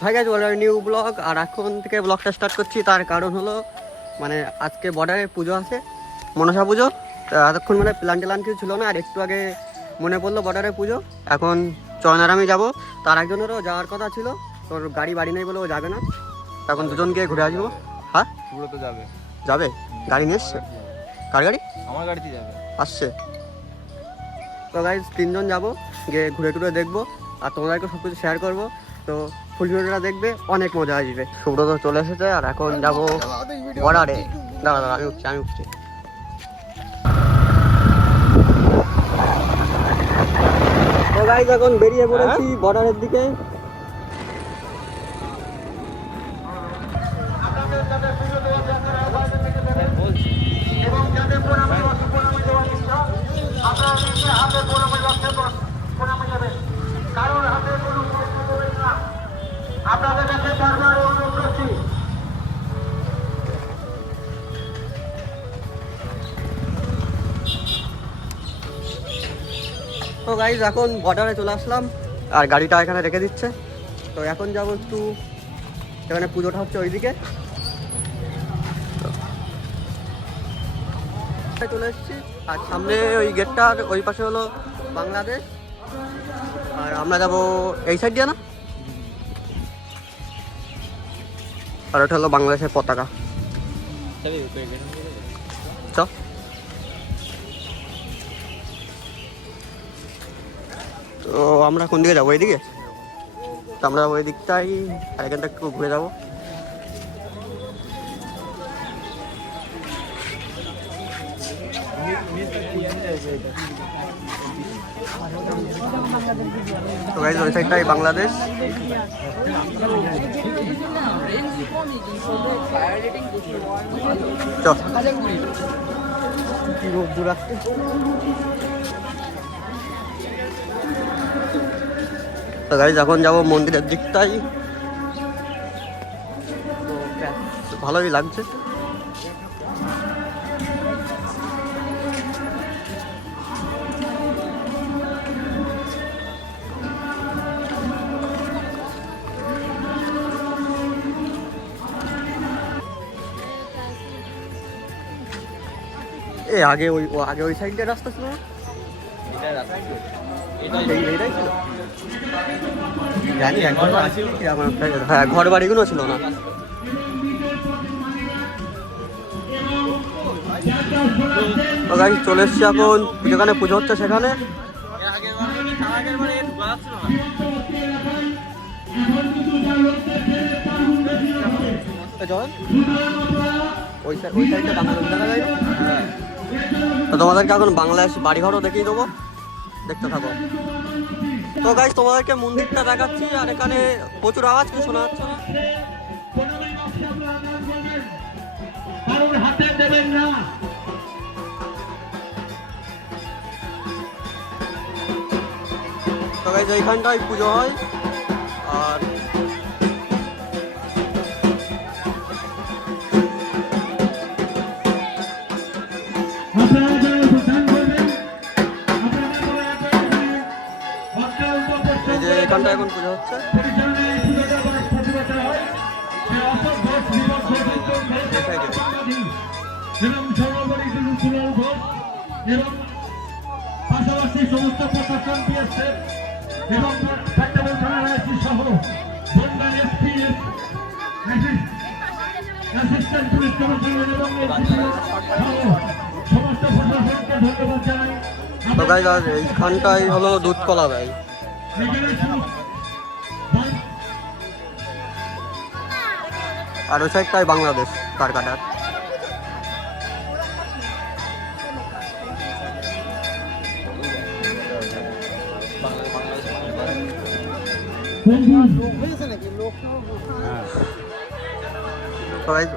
ভাই গেছে বলে নিউ ব্লগ আর এখন থেকে ব্লগটা স্টার্ট করছি তার কারণ হলো মানে আজকে বর্ডারে পুজো আছে মনসা পুজো তা এতক্ষণ মানে প্ল্যান টেলান কিছু ছিল না আর একটু আগে মনে পড়ল বর্ডারে পুজো এখন চয়নার আমি যাব তার একজনেরও যাওয়ার কথা ছিল তোর গাড়ি বাড়ি নেই বলে ও যাবে না তখন দুজন গিয়ে ঘুরে আসব। হ্যাঁ? তো যাবে। যাবে? গাড়ি নিয়ে এসছে? কার গাড়ি? আমার গাড়িতে যাবে। আসছে। তো গাইজ তিনজন যাব গিয়ে ঘুরে টুরে দেখব আর তোমাদেরকে সব কিছু শেয়ার করব। তো ফুল ভিডিওটা দেখবে অনেক মজা আসবে। সুব্রত চলে এসেছে আর এখন যাব বর্ডারে। দাঁড়া দাঁড়া আমি উঠছি আমি উঠছি। তো গাইজ এখন বেরিয়ে পড়েছি বর্ডারের দিকে। গাইজ এখন বর্ডারে চলে আসলাম, আর গাড়িটা এখানে রেখে দিচ্ছে। তো এখন যাব একটু, এখানে পুজোটা হচ্ছে ওইদিকে। চলে এসেছি, আর সামনে ওই গেটটার ওই পাশে হলো বাংলাদেশ। আর আমরা যাব এই সাইড দিয়ে না? আর ওটা হলো বাংলাদেশের পতাকা। তো আমরা কোন দিকে যাব? এইদিকে? তো আমরা ওই দিকটাই আর একটু ঘুরে যাব। তো বাংলাদেশ। চল কি রোদ্দুর আসছে তো গাইজ এখন যাব মন্দিরের দিকটাই। তো ভালোই লাগছে। এ, আগে ওই আগে ওই সাইডে রাস্তা ছিল না? এই- হ্যাঁ ঘর বাড়িগুলো ছিল না। চলে এসছি এখন, যেখানে পুজো হচ্ছে সেখানে। তোমাদেরকে এখন বাংলাদেশ বাড়িঘরও দেখিয়ে দেবো। দেখতে থাকো তো গাইজ তোমাদেরকে মন্দিরটা দেখাচ্ছি, আর এখানে প্রচুর আওয়াজ কি শোনা যাচ্ছে না? তো গাইজ এইখানটায় পুজো হয়, আর কিন্তু সুনীল ঘোষ এবং পাশাপাশি সমস্ত প্রশাসন এবং সমস্ত প্রশাসনকে ধন্যবাদ জানাই তো গাইজ হলো দুধ কলা এখানে শুধু আর ওই সাইডটাই বাংলাদেশ তার কাটার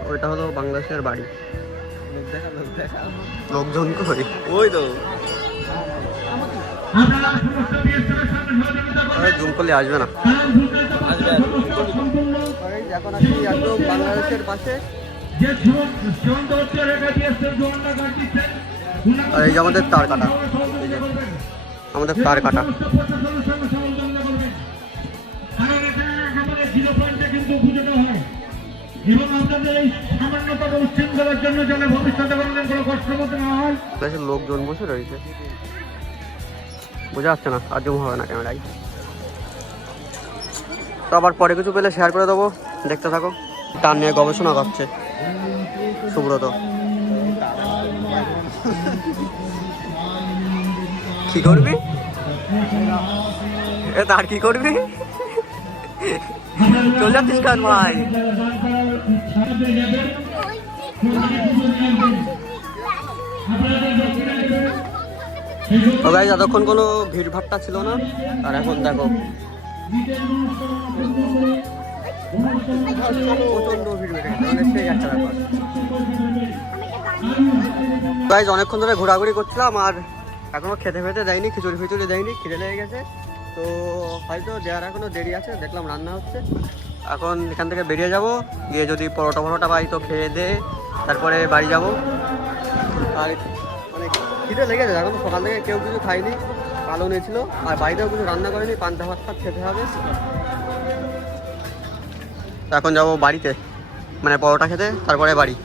ওইটা হলো বাংলাদেশের বাড়ি। লোকজন কই? ওই তো। জুম করলে আসবে না। এখন আছি একদম বাংলাদেশের পাশে। এই যে আমাদের তার কাটা। আমাদের তার কাটা। এবং আপনাদের এই সামান্যতম উচ্ছৃঙ্খলার জন্য যেন ভবিষ্যতে কোনোদিন কোনো কষ্ট না হয়। লোকজন বসে রয়েছে। বোঝা যাচ্ছে না, আর জুম হবে না ক্যামেরায়। তো আবার পরে কিছু পেলে শেয়ার করে দেবো, দেখতে থাকো। তার নিয়ে গবেষণা করছে সুব্রত। কি করবি? এ, তার কি করবি? চলে যাচ্ছিস কান ভাই? তো গাইজ এতক্ষণ কোনো ভিড় ভাট্টা ছিল না। আর এখন দেখো প্রচণ্ড ভিড় সেই একটা ব্যাপার। গাইজ অনেকক্ষণ ধরে ঘোরাঘুরি করছিলাম আর এখনও খেতে ফেতে দেয়নি, খিচুড়ি ফিচুড়ি দেয়নি, খিদে লেগে গেছে। তো হয়তো দেওয়ার এখনও দেরি আছে, দেখলাম রান্না হচ্ছে। এখন এখান থেকে বেরিয়ে যাব, গিয়ে যদি পরোটা পরোটা পাই তো খেয়ে দে, তারপরে বাড়ি যাব। আর মানে খিদে লেগেছে। এখন সকাল থেকে কেউ কিছু খায়নি কালো নিয়েছিল আর বাড়িতেও কিছু রান্না করেনি, পান্তা ভাত ফাত খেতে হবে। এখন যাব বাড়িতে মানে পরোটা খেতে, তারপরে বাড়ি।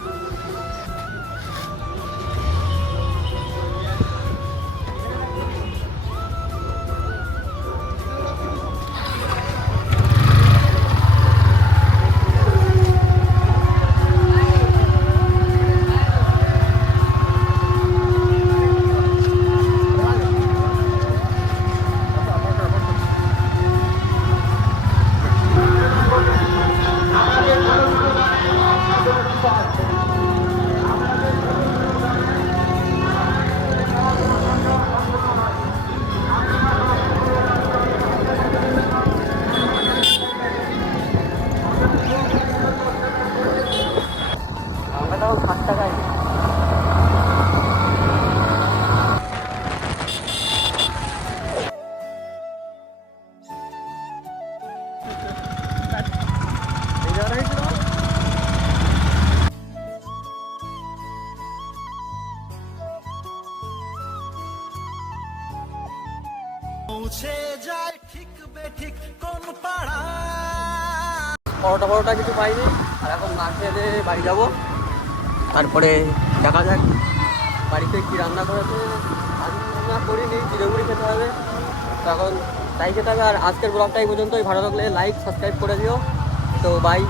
পৌঁছে যায় ঠিক বেঠিক কোন পাড়া। পরোটা পরোটা কিছু পাইনি, আর এখন না খেয়ে বাড়ি যাব। তারপরে দেখা যাক বাড়িতে কি রান্না করেছে। রান্না করিনি চিড়েমুড়ি খেতে হবে। তো এখন তাই খেতে হবে, আর আজকের ব্লগটা এই পর্যন্তই। ভালো লাগলে লাইক সাবস্ক্রাইব করে দিও। তো বাই